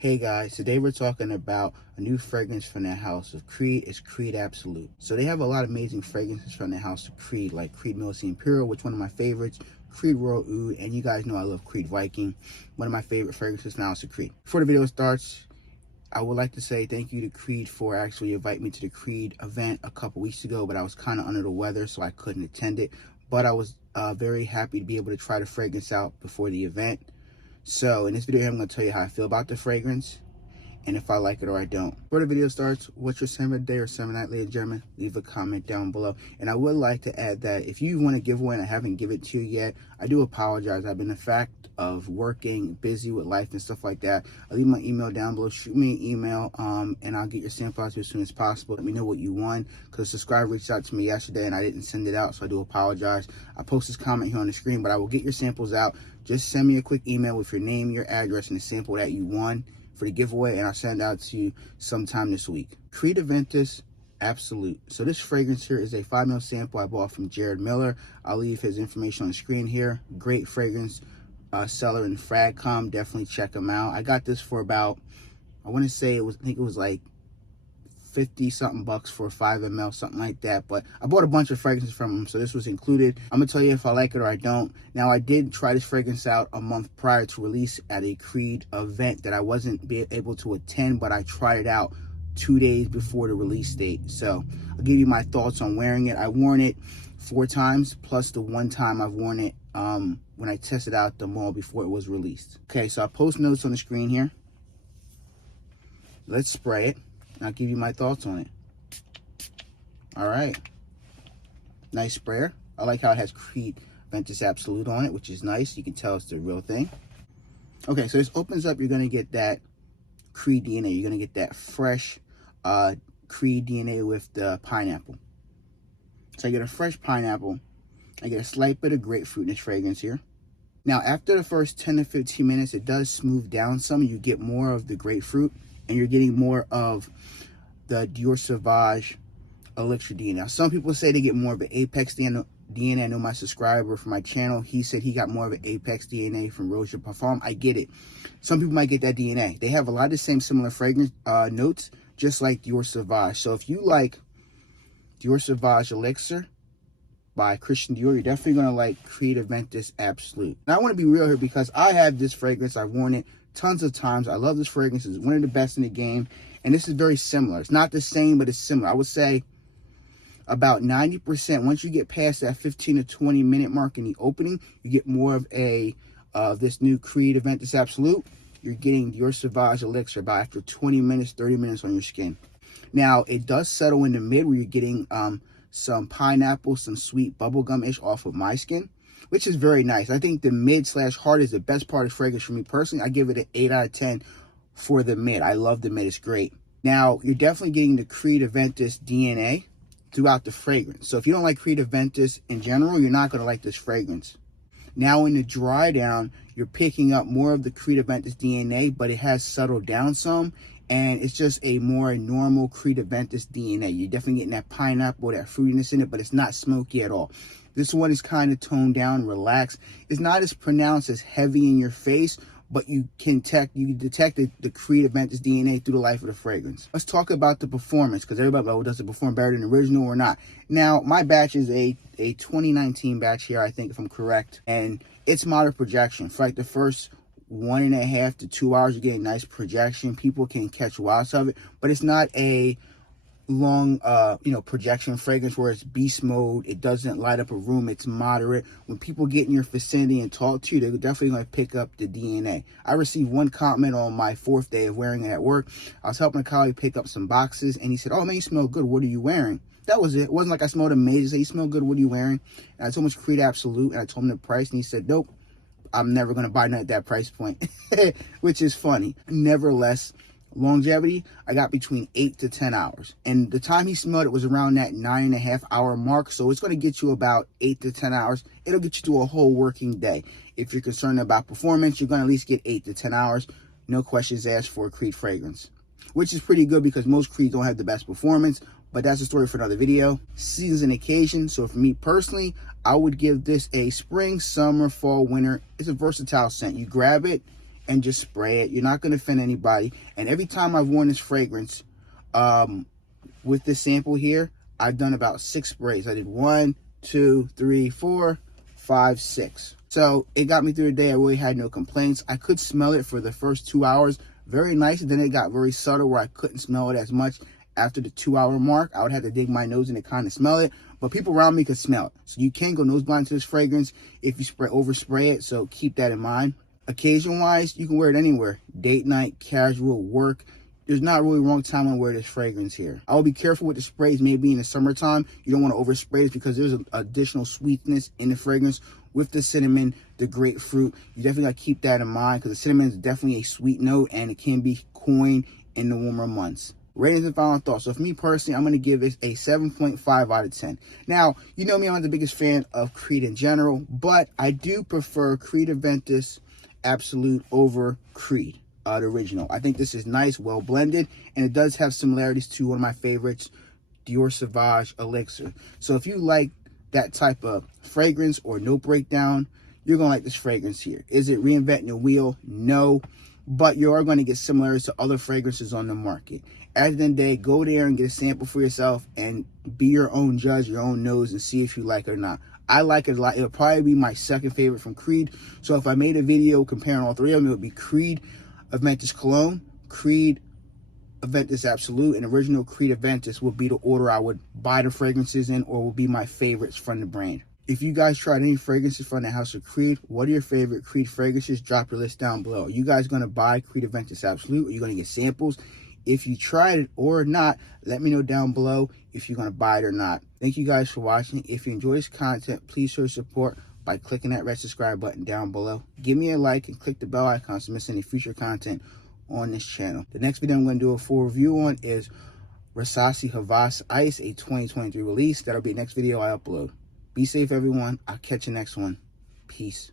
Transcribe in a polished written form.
Hey guys, today we're talking about a new fragrance from the house of Creed. It's Creed Absolu. So they have a lot of amazing fragrances from the house of Creed, like Creed Military Imperial, which is one of my favorites, Creed Royal Oud, and you guys know I love Creed Viking, one of my favorite fragrances from the house of Creed. Before the video starts, I would like to say thank you to Creed for actually inviting me to the Creed event a couple weeks ago, but I was kind of under the weather, so I couldn't attend it. But I was very happy to be able to try the fragrance out before the event. So in this video, I'm going to tell you how I feel about the fragrance and if I like it or I don't. Before the video starts, what's your summer day or summer night, ladies and gentlemen? Leave a comment down below. And I would like to add that if you want to give away and I haven't given it to you yet, I do apologize. I've been in fact of working, busy with life and stuff like that. I'll leave my email down below. Shoot me an email and I'll get your sample out to you as soon as possible. Let me know what you want, because a subscriber reached out to me yesterday and I didn't send it out, so I do apologize. I post this comment here on the screen, but I will get your samples out. Just send me a quick email with your name, your address, and the sample that you won for the giveaway, and I'll send it out to you sometime this week. Creed Aventus Absolu. So this fragrance here is a 5 ml sample I bought from Jared Miller. I'll leave his information on the screen here. Great fragrance seller in Fragcom. Definitely check him out. I got this for about, I want to say I think it was like 50 something bucks for 5 ml, something like that. But I bought a bunch of fragrances from him, so this was included. I'm gonna tell you if I like it or I don't. Now, I did try this fragrance out a month prior to release at a Creed event that I wasn't able to attend, but I tried it out 2 days before the release date. So I'll give you my thoughts on wearing it. I worn it 4 times plus the 1 time I've worn it when I tested out at the mall before it was released. Okay, so I post notes on the screen here. Let's spray it. I'll give you my thoughts on it. All right. Nice sprayer. I like how it has Creed Aventus Absolu on it, which is nice. You can tell it's the real thing. Okay, so this opens up. You're going to get that Creed DNA. You're going to get that fresh Creed DNA with the pineapple. So I get a fresh pineapple. I get a slight bit of grapefruit in this fragrance here. Now, after the first 10 to 15 minutes, it does smooth down some. You get more of the grapefruit, and you're getting more of the Dior Sauvage Elixir DNA. Now, some people say they get more of an Apex DNA. I know my subscriber from my channel, he said he got more of an Apex DNA from Rose de Parfum. I get it. Some people might get that DNA. They have a lot of the same similar fragrance notes, just like Dior Sauvage. So if you like Dior Sauvage Elixir by Christian Dior, you're definitely going to like Creed Aventus Absolu. Now, I want to be real here because I have this fragrance. I've worn it tons of times. I love this fragrance. It's one of the best in the game. And this is very similar. It's not the same, but it's similar. I would say about 90%. Once you get past that 15 to 20 minute mark in the opening, you get more of this new Creed Aventus Absolu. You're getting your Sauvage Elixir about after 20 minutes, 30 minutes on your skin. Now, it does settle in the mid where you're getting some pineapple, some sweet bubblegum-ish off of my skin, which is very nice. I think the mid/hard is the best part of fragrance for me personally. I give it an 8 out of 10 for the mid. I love the mid. It's great. Now, you're definitely getting the Creed Aventus DNA throughout the fragrance. So if you don't like Creed Aventus in general, you're not going to like this fragrance. Now, in the dry down, you're picking up more of the Creed Aventus DNA, but it has settled down some. And it's just a more normal Creed Aventus DNA. You're definitely getting that pineapple, that fruitiness in it, but it's not smoky at all. This one is kind of toned down, relaxed. It's not as pronounced as heavy in your face, but you can detect the Creed Aventus DNA through the life of the fragrance. Let's talk about the performance, because everybody, oh, does it perform better than the original or not? Now, my batch is a 2019 batch here, I think, if I'm correct, and it's moderate projection. For like the first 1.5 to 2 hours, you're getting nice projection. People can catch wilds of it, but it's not a long projection fragrance where it's beast mode. It doesn't light up a room. It's moderate. When people get in your vicinity and talk to you, they're definitely going to pick up the DNA. I received one comment on my 4th day of wearing it at work. I was helping a colleague pick up some boxes, and he said, "Oh man, you smell good. What are you wearing?" That was it. It wasn't like I smelled amazing. He said, "You smell good. What are you wearing?" And I told him it's Creed Absolu, and I told him the price, and he said, "Nope, I'm never going to buy none at that price point," which is funny. Nevertheless, longevity, I got between 8 to 10 hours. And the time he smelled it was around that 9.5 hour mark. So it's going to get you about 8 to 10 hours. It'll get you to a whole working day. If you're concerned about performance, you're going to at least get 8 to 10 hours. No questions asked for a Creed fragrance, which is pretty good because most Creeds don't have the best performance. But that's a story for another video. Seasons and occasion. So for me personally, I would give this a spring, summer, fall, winter. It's a versatile scent. You grab it and just spray it. You're not going to offend anybody. And every time I've worn this fragrance with this sample here, I've done about 6 sprays. I did 1, 2, 3, 4, 5, 6. So it got me through the day. I really had no complaints. I could smell it for the first 2 hours. Very nice. And then it got very subtle where I couldn't smell it as much. After the 2-hour mark, I would have to dig my nose in to kind of smell it. But people around me could smell it. So you can go nose blind to this fragrance if you overspray it. So keep that in mind. Occasion-wise, you can wear it anywhere. Date night, casual, work. There's not really a wrong time to wear this fragrance here. I will be careful with the sprays. Maybe in the summertime, you don't want to overspray it because there's an additional sweetness in the fragrance with the cinnamon, the grapefruit. You definitely got to keep that in mind because the cinnamon is definitely a sweet note and it can be cloying in the warmer months. Ratings and final thoughts. So for me personally, I'm going to give it a 7.5 out of 10. Now, you know me, I'm not the biggest fan of Creed in general, but I do prefer Creed Aventus Absolute over Creed, the original. I think this is nice, well blended, and it does have similarities to one of my favorites, Dior Sauvage Elixir. So if you like that type of fragrance or note breakdown, you're going to like this fragrance here. Is it reinventing the wheel? No, but you are going to get similarities to other fragrances on the market. At the end of the day, go there and get a sample for yourself and be your own judge, your own nose, and see if you like it or not. I like it a lot. It'll probably be my second favorite from Creed. So if I made a video comparing all 3 of them, it would be Creed Aventus Cologne, Creed Aventus Absolute, and original Creed Aventus would be the order I would buy the fragrances in or would be my favorites from the brand. If you guys tried any fragrances from the house of Creed, what are your favorite Creed fragrances? Drop your list down below. Are you guys going to buy Creed Aventus Absolute? Are you going to get samples? If you tried it or not, let me know down below if you're going to buy it or not. Thank you guys for watching. If you enjoy this content, please show your support by clicking that red subscribe button down below. Give me a like and click the bell icon so you miss any future content on this channel. The next video I'm going to do a full review on is Rasasi Havas Ice, a 2023 release. That'll be the next video I upload. Be safe, everyone. I'll catch you next one. Peace.